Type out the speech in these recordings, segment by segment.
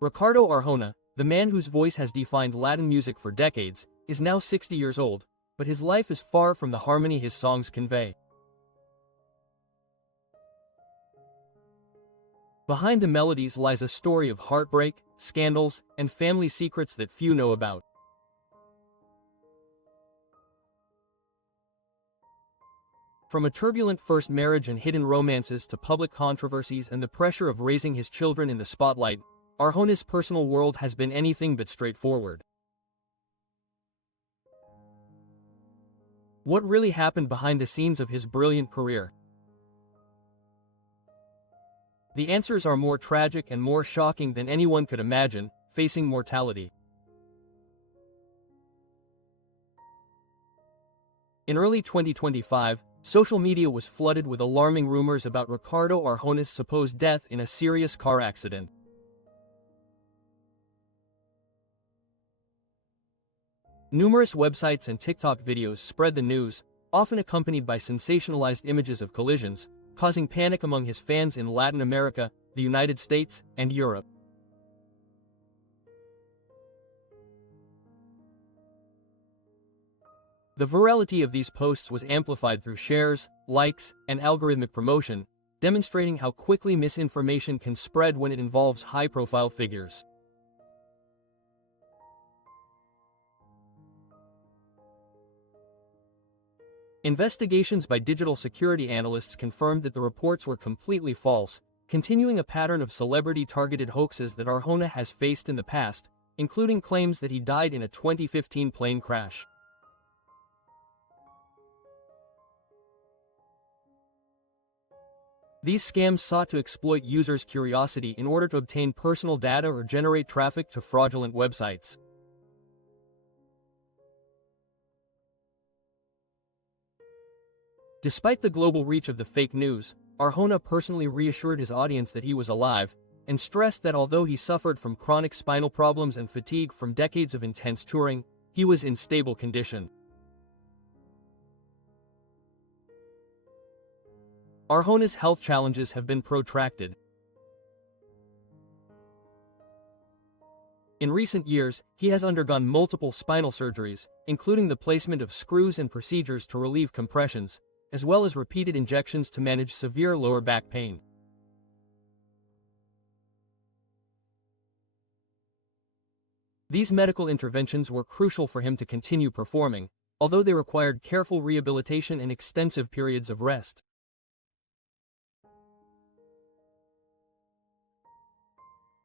Ricardo Arjona, the man whose voice has defined Latin music for decades, is now 60 years old, but his life is far from the harmony his songs convey. Behind the melodies lies a story of heartbreak, scandals, and family secrets that few know about. From a turbulent first marriage and hidden romances to public controversies and the pressure of raising his children in the spotlight, Arjona's personal world has been anything but straightforward. What really happened behind the scenes of his brilliant career? The answers are more tragic and more shocking than anyone could imagine, facing mortality. In early 2025, social media was flooded with alarming rumors about Ricardo Arjona's supposed death in a serious car accident. Numerous websites and TikTok videos spread the news, often accompanied by sensationalized images of collisions, causing panic among his fans in Latin America, the United States, and Europe. The virality of these posts was amplified through shares, likes, and algorithmic promotion, demonstrating how quickly misinformation can spread when it involves high-profile figures. Investigations by digital security analysts confirmed that the reports were completely false, continuing a pattern of celebrity-targeted hoaxes that Arjona has faced in the past, including claims that he died in a 2015 plane crash. These scams sought to exploit users' curiosity in order to obtain personal data or generate traffic to fraudulent websites. Despite the global reach of the fake news, Arjona personally reassured his audience that he was alive, and stressed that although he suffered from chronic spinal problems and fatigue from decades of intense touring, he was in stable condition. Arjona's health challenges have been protracted. In recent years, he has undergone multiple spinal surgeries, including the placement of screws and procedures to relieve compressions, as well as repeated injections to manage severe lower back pain. These medical interventions were crucial for him to continue performing, although they required careful rehabilitation and extensive periods of rest.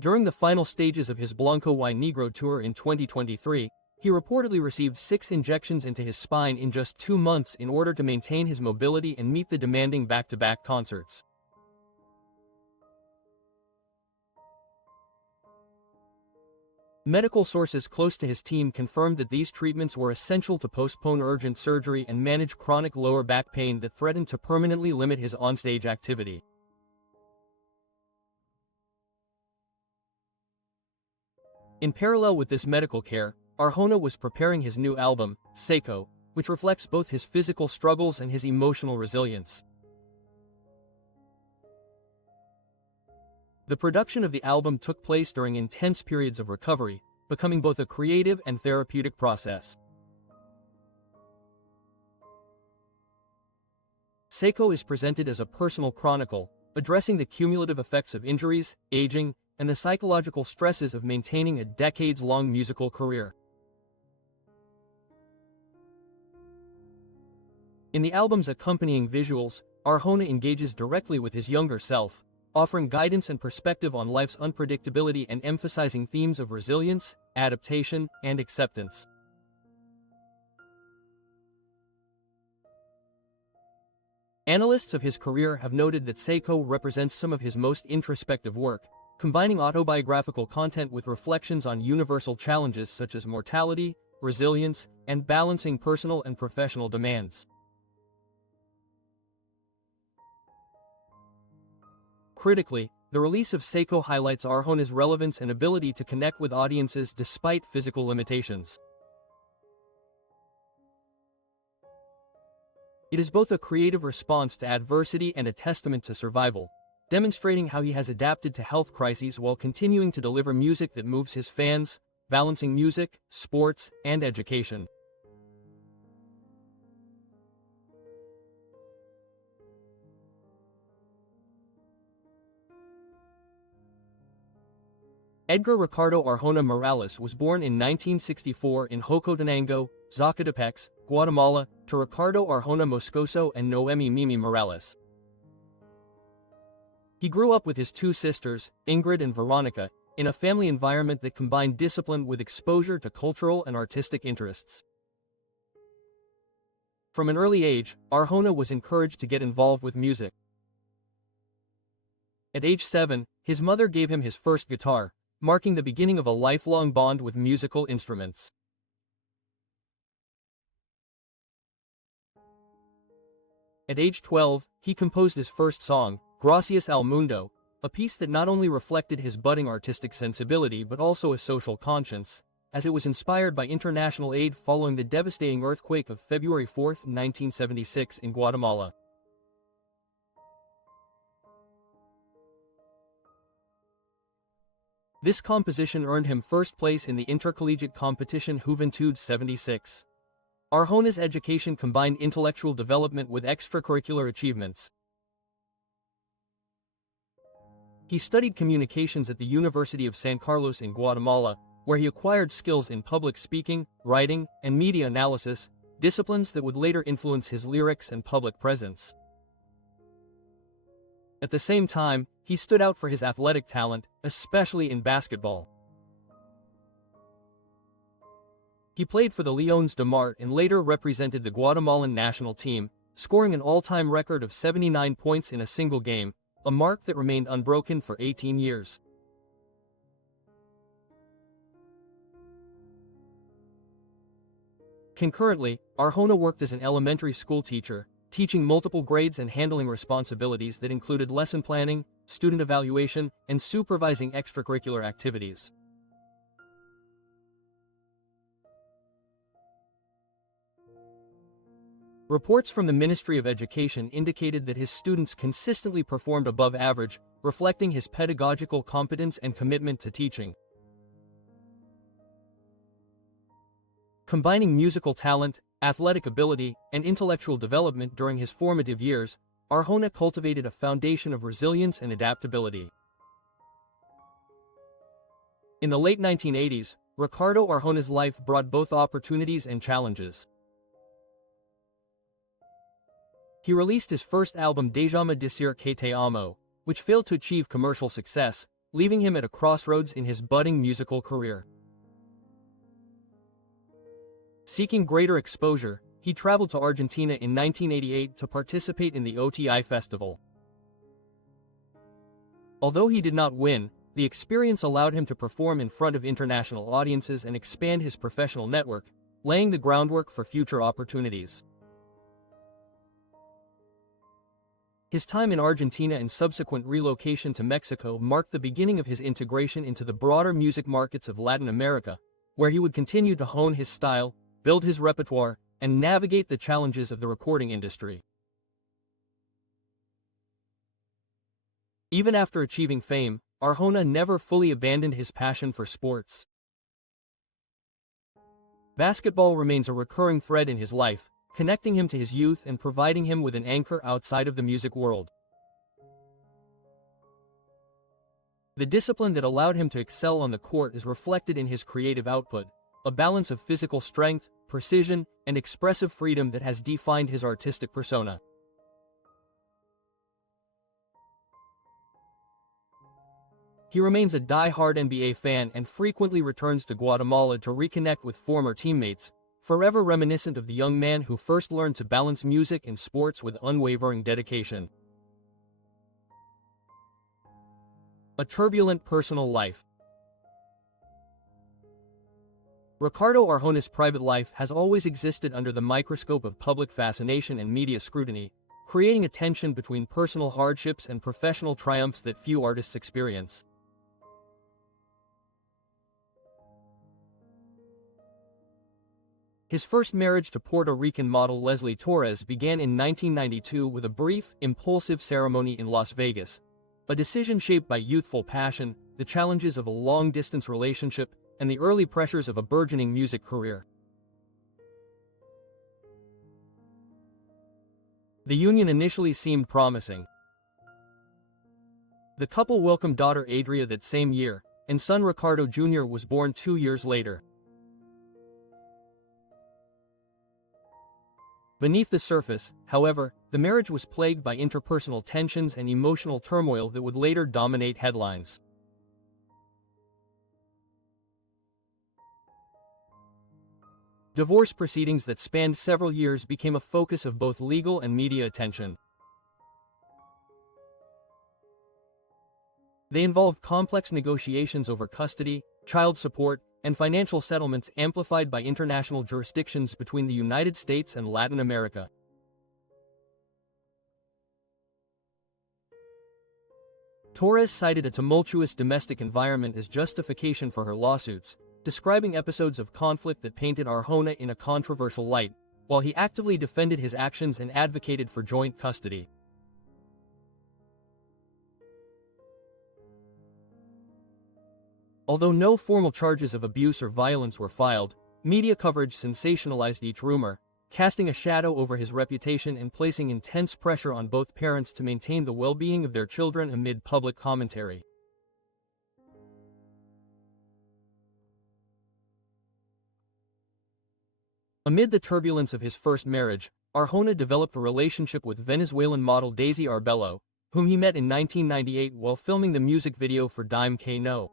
During the final stages of his Blanco y Negro tour in 2023, he reportedly received 6 injections into his spine in just 2 months in order to maintain his mobility and meet the demanding back-to-back concerts. Medical sources close to his team confirmed that these treatments were essential to postpone urgent surgery and manage chronic lower back pain that threatened to permanently limit his onstage activity. In parallel with this medical care, Arjona was preparing his new album, Seco, which reflects both his physical struggles and his emotional resilience. The production of the album took place during intense periods of recovery, becoming both a creative and therapeutic process. Seco is presented as a personal chronicle, addressing the cumulative effects of injuries, aging, and the psychological stresses of maintaining a decades-long musical career. In the album's accompanying visuals, Arjona engages directly with his younger self, offering guidance and perspective on life's unpredictability and emphasizing themes of resilience, adaptation, and acceptance. Analysts of his career have noted that Seco represents some of his most introspective work, combining autobiographical content with reflections on universal challenges such as mortality, resilience, and balancing personal and professional demands. Critically, the release of Seco highlights Arjona's relevance and ability to connect with audiences despite physical limitations. It is both a creative response to adversity and a testament to survival, demonstrating how he has adapted to health crises while continuing to deliver music that moves his fans, balancing music, sports, and education. Edgar Ricardo Arjona Morales was born in 1964 in Jocotenango, Zacatepec, Guatemala, to Ricardo Arjona Moscoso and Noemi Mimi Morales. He grew up with his two sisters, Ingrid and Veronica, in a family environment that combined discipline with exposure to cultural and artistic interests. From an early age, Arjona was encouraged to get involved with music. At age 7, his mother gave him his first guitar, marking the beginning of a lifelong bond with musical instruments. At age 12, he composed his first song, Gracias al Mundo, a piece that not only reflected his budding artistic sensibility but also a social conscience, as it was inspired by international aid following the devastating earthquake of February 4, 1976 in Guatemala. This composition earned him first place in the intercollegiate competition Juventud 76. Arjona's education combined intellectual development with extracurricular achievements. He studied communications at the University of San Carlos in Guatemala, where he acquired skills in public speaking, writing, and media analysis, disciplines that would later influence his lyrics and public presence. At the same time, he stood out for his athletic talent, especially in basketball. He played for the Leones de Mar and later represented the Guatemalan national team, scoring an all-time record of 79 points in a single game, a mark that remained unbroken for 18 years. Concurrently, Arjona worked as an elementary school teacher, teaching multiple grades and handling responsibilities that included lesson planning, student evaluation, and supervising extracurricular activities. Reports from the Ministry of Education indicated that his students consistently performed above average, reflecting his pedagogical competence and commitment to teaching. Combining musical talent, athletic ability, and intellectual development during his formative years, Arjona cultivated a foundation of resilience and adaptability. In the late 1980s, Ricardo Arjona's life brought both opportunities and challenges. He released his first album Déjame Decir Que Te Amo, which failed to achieve commercial success, leaving him at a crossroads in his budding musical career. Seeking greater exposure, he traveled to Argentina in 1988 to participate in the OTI festival. Although he did not win, the experience allowed him to perform in front of international audiences and expand his professional network, laying the groundwork for future opportunities. His time in Argentina and subsequent relocation to Mexico marked the beginning of his integration into the broader music markets of Latin America, where he would continue to hone his style, build his repertoire, and navigate the challenges of the recording industry. Even after achieving fame, Arjona never fully abandoned his passion for sports. Basketball remains a recurring thread in his life, connecting him to his youth and providing him with an anchor outside of the music world. The discipline that allowed him to excel on the court is reflected in his creative output, a balance of physical strength, precision, and expressive freedom that has defined his artistic persona. He remains a die-hard NBA fan and frequently returns to Guatemala to reconnect with former teammates, forever reminiscent of the young man who first learned to balance music and sports with unwavering dedication. A turbulent personal life. Ricardo Arjona's private life has always existed under the microscope of public fascination and media scrutiny, creating a tension between personal hardships and professional triumphs that few artists experience. His first marriage to Puerto Rican model Leslie Torres began in 1992 with a brief, impulsive ceremony in Las Vegas, a decision shaped by youthful passion, the challenges of a long-distance relationship, and the early pressures of a burgeoning music career. The union initially seemed promising. The couple welcomed daughter Adria that same year, and son Ricardo Jr. was born 2 years later. Beneath the surface, however, the marriage was plagued by interpersonal tensions and emotional turmoil that would later dominate headlines. Divorce proceedings that spanned several years became a focus of both legal and media attention. They involved complex negotiations over custody, child support, and financial settlements amplified by international jurisdictions between the United States and Latin America. Torres cited a tumultuous domestic environment as justification for her lawsuits, describing episodes of conflict that painted Arjona in a controversial light, while he actively defended his actions and advocated for joint custody. Although no formal charges of abuse or violence were filed, media coverage sensationalized each rumor, casting a shadow over his reputation and placing intense pressure on both parents to maintain the well-being of their children amid public commentary. Amid the turbulence of his first marriage, Arjona developed a relationship with Venezuelan model Daisy Arbelo, whom he met in 1998 while filming the music video for Dime Que No.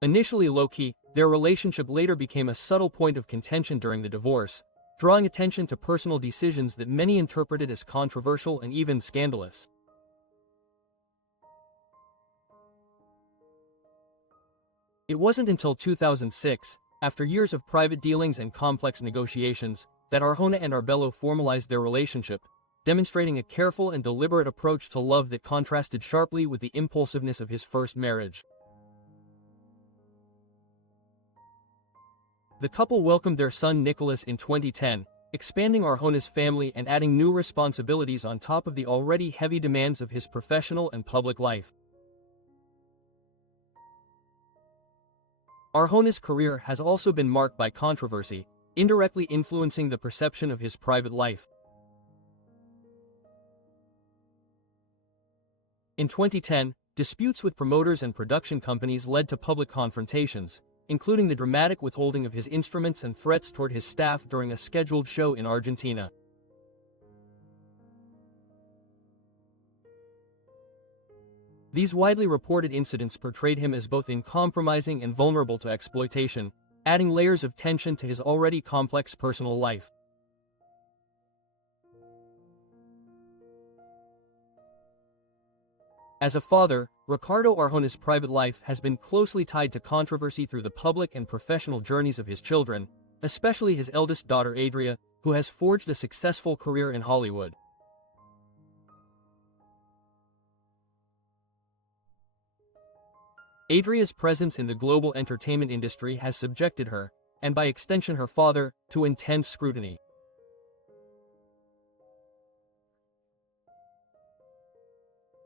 Initially low-key, their relationship later became a subtle point of contention during the divorce, drawing attention to personal decisions that many interpreted as controversial and even scandalous. It wasn't until 2006, after years of private dealings and complex negotiations, that Arjona and Arbelo formalized their relationship, demonstrating a careful and deliberate approach to love that contrasted sharply with the impulsiveness of his first marriage. The couple welcomed their son Nicholas in 2010, expanding Arjona's family and adding new responsibilities on top of the already heavy demands of his professional and public life. Arjona's career has also been marked by controversy, indirectly influencing the perception of his private life. In 2010, disputes with promoters and production companies led to public confrontations, including the dramatic withholding of his instruments and threats toward his staff during a scheduled show in Argentina. These widely reported incidents portrayed him as both uncompromising and vulnerable to exploitation, adding layers of tension to his already complex personal life. As a father, Ricardo Arjona's private life has been closely tied to controversy through the public and professional journeys of his children, especially his eldest daughter Adria, who has forged a successful career in Hollywood. Adria's presence in the global entertainment industry has subjected her, and by extension her father, to intense scrutiny.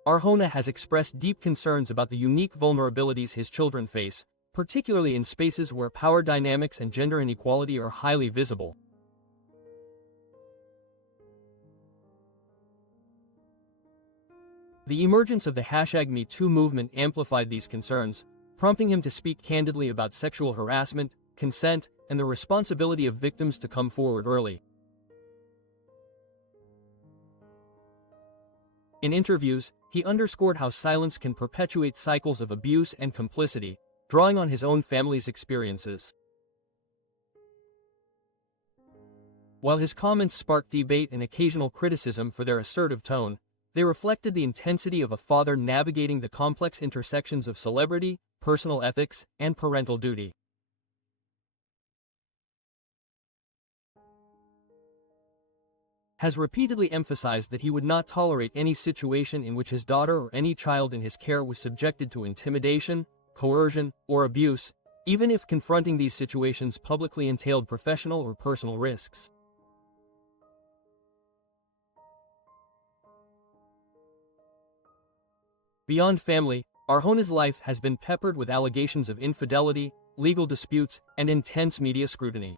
Arjona has expressed deep concerns about the unique vulnerabilities his children face, particularly in spaces where power dynamics and gender inequality are highly visible. The emergence of the #MeToo movement amplified these concerns, prompting him to speak candidly about sexual harassment, consent, and the responsibility of victims to come forward early. In interviews, he underscored how silence can perpetuate cycles of abuse and complicity, drawing on his own family's experiences. While his comments sparked debate and occasional criticism for their assertive tone, they reflected the intensity of a father navigating the complex intersections of celebrity, personal ethics, and parental duty. Has repeatedly emphasized that he would not tolerate any situation in which his daughter or any child in his care was subjected to intimidation, coercion, or abuse, even if confronting these situations publicly entailed professional or personal risks. Beyond family, Arjona's life has been peppered with allegations of infidelity, legal disputes, and intense media scrutiny.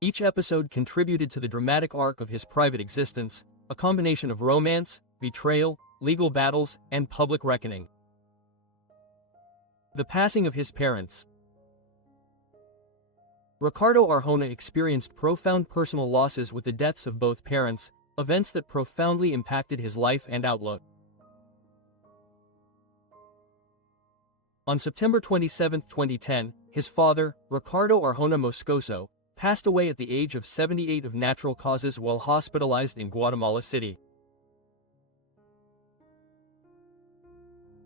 Each episode contributed to the dramatic arc of his private existence, a combination of romance, betrayal, legal battles, and public reckoning. The passing of his parents. Ricardo Arjona experienced profound personal losses with the deaths of both parents, events that profoundly impacted his life and outlook. On September 27, 2010, his father, Ricardo Arjona Moscoso, passed away at the age of 78 of natural causes while hospitalized in Guatemala City.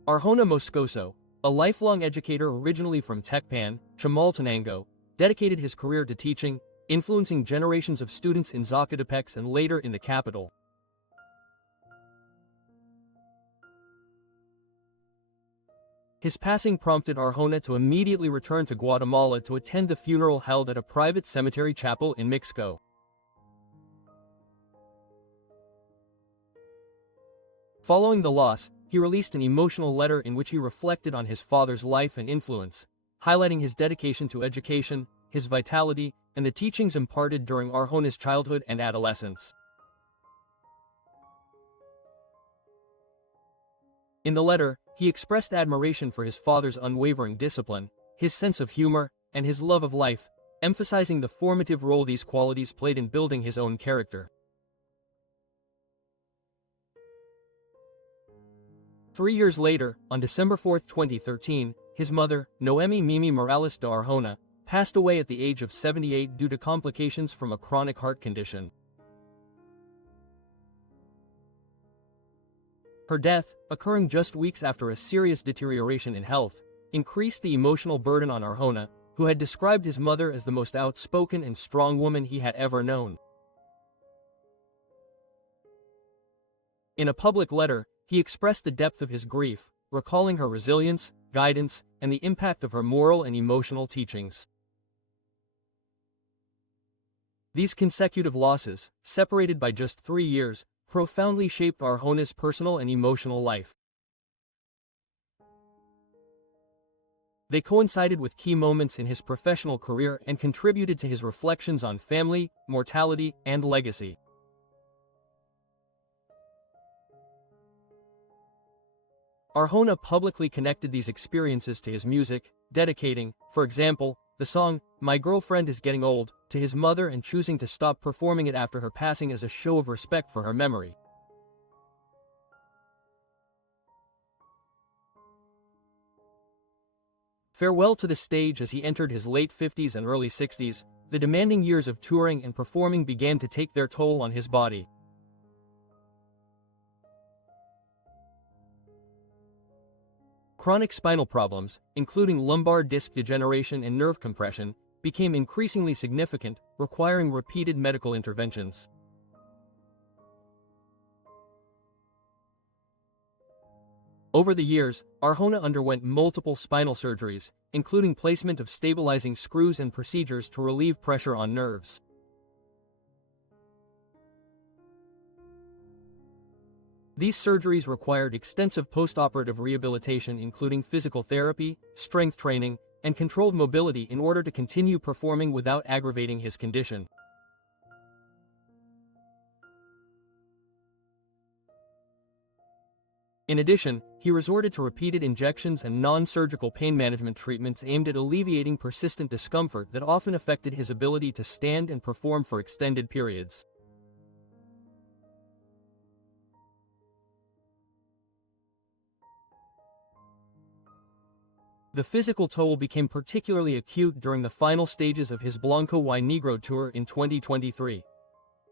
Arjona Moscoso, a lifelong educator originally from Tecpan, Chimaltenango, dedicated his career to teaching, influencing generations of students in Zacatepec and later in the capital. His passing prompted Arjona to immediately return to Guatemala to attend the funeral held at a private cemetery chapel in Mixco. Following the loss, he released an emotional letter in which he reflected on his father's life and influence, highlighting his dedication to education, his vitality, and the teachings imparted during Arjona's childhood and adolescence. In the letter, he expressed admiration for his father's unwavering discipline, his sense of humor, and his love of life, emphasizing the formative role these qualities played in building his own character. 3 years later, on December 4, 2013, his mother, Noemi Mimi Morales de Arjona, passed away at the age of 78 due to complications from a chronic heart condition. Her death, occurring just weeks after a serious deterioration in health, increased the emotional burden on Arjona, who had described his mother as the most outspoken and strong woman he had ever known. In a public letter, he expressed the depth of his grief, recalling her resilience, guidance, and the impact of her moral and emotional teachings. These consecutive losses, separated by just 3 years, profoundly shaped Arjona's personal and emotional life. They coincided with key moments in his professional career and contributed to his reflections on family, mortality, and legacy. Arjona publicly connected these experiences to his music, dedicating, for example, the song, "My Girlfriend Is Getting Old," to his mother and choosing to stop performing it after her passing as a show of respect for her memory. Farewell to the stage. As he entered his late 50s and early 60s, the demanding years of touring and performing began to take their toll on his body. Chronic spinal problems, including lumbar disc degeneration and nerve compression, became increasingly significant, requiring repeated medical interventions. Over the years, Arjona underwent multiple spinal surgeries, including placement of stabilizing screws and procedures to relieve pressure on nerves. These surgeries required extensive post-operative rehabilitation, including physical therapy, strength training, and controlled mobility in order to continue performing without aggravating his condition. In addition, he resorted to repeated injections and non-surgical pain management treatments aimed at alleviating persistent discomfort that often affected his ability to stand and perform for extended periods. The physical toll became particularly acute during the final stages of his Blanco y Negro tour in 2023.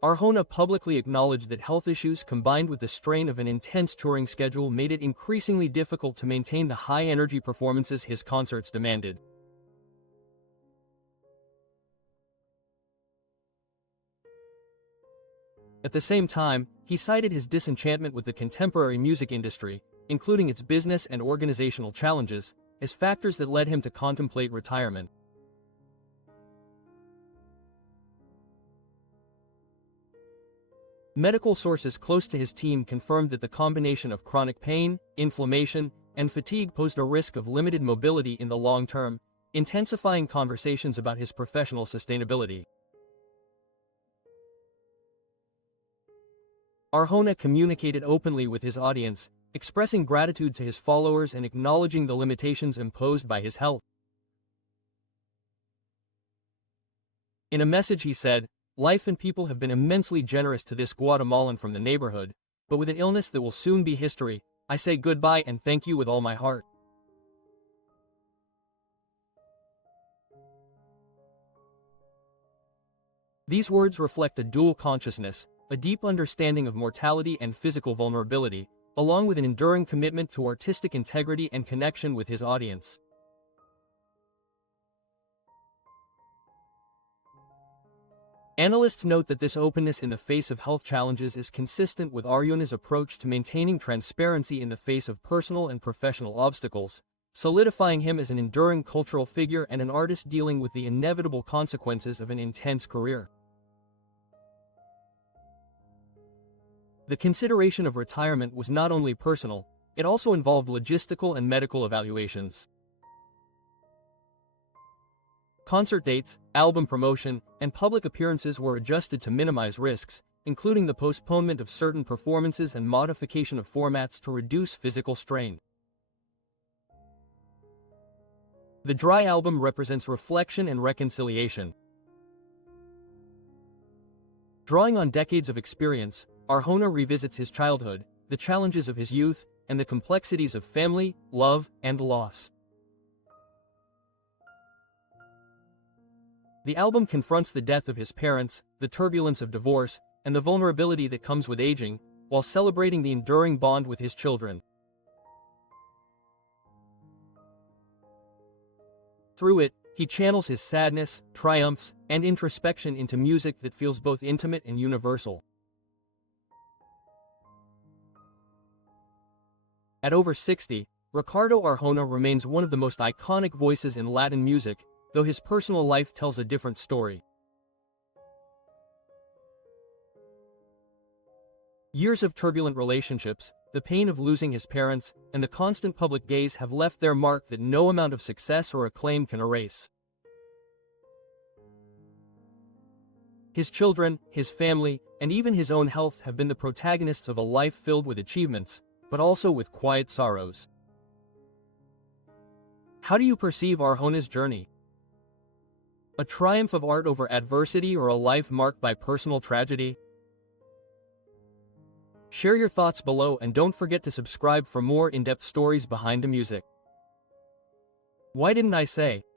Arjona publicly acknowledged that health issues combined with the strain of an intense touring schedule made it increasingly difficult to maintain the high-energy performances his concerts demanded. At the same time, he cited his disenchantment with the contemporary music industry, including its business and organizational challenges, as factors that led him to contemplate retirement. Medical sources close to his team confirmed that the combination of chronic pain, inflammation, and fatigue posed a risk of limited mobility in the long term, intensifying conversations about his professional sustainability. Arjona communicated openly with his audience, expressing gratitude to his followers and acknowledging the limitations imposed by his health. In a message he said, "Life and people have been immensely generous to this Guatemalan from the neighborhood, but with an illness that will soon be history, I say goodbye and thank you with all my heart." These words reflect a dual consciousness, a deep understanding of mortality and physical vulnerability, along with an enduring commitment to artistic integrity and connection with his audience. Analysts note that this openness in the face of health challenges is consistent with Arjona's approach to maintaining transparency in the face of personal and professional obstacles, solidifying him as an enduring cultural figure and an artist dealing with the inevitable consequences of an intense career. The consideration of retirement was not only personal, it also involved logistical and medical evaluations. Concert dates, album promotion, and public appearances were adjusted to minimize risks, including the postponement of certain performances and modification of formats to reduce physical strain. The Dry album represents reflection and reconciliation. Drawing on decades of experience, Arjona revisits his childhood, the challenges of his youth, and the complexities of family, love, and loss. The album confronts the death of his parents, the turbulence of divorce, and the vulnerability that comes with aging, while celebrating the enduring bond with his children. Through it, he channels his sadness, triumphs, and introspection into music that feels both intimate and universal. At over 60, Ricardo Arjona remains one of the most iconic voices in Latin music, though his personal life tells a different story. Years of turbulent relationships, the pain of losing his parents, and the constant public gaze have left their mark that no amount of success or acclaim can erase. His children, his family, and even his own health have been the protagonists of a life filled with achievements, but also with quiet sorrows. How do you perceive Arjona's journey? A triumph of art over adversity or a life marked by personal tragedy? Share your thoughts below and don't forget to subscribe for more in-depth stories behind the music. Why didn't I say?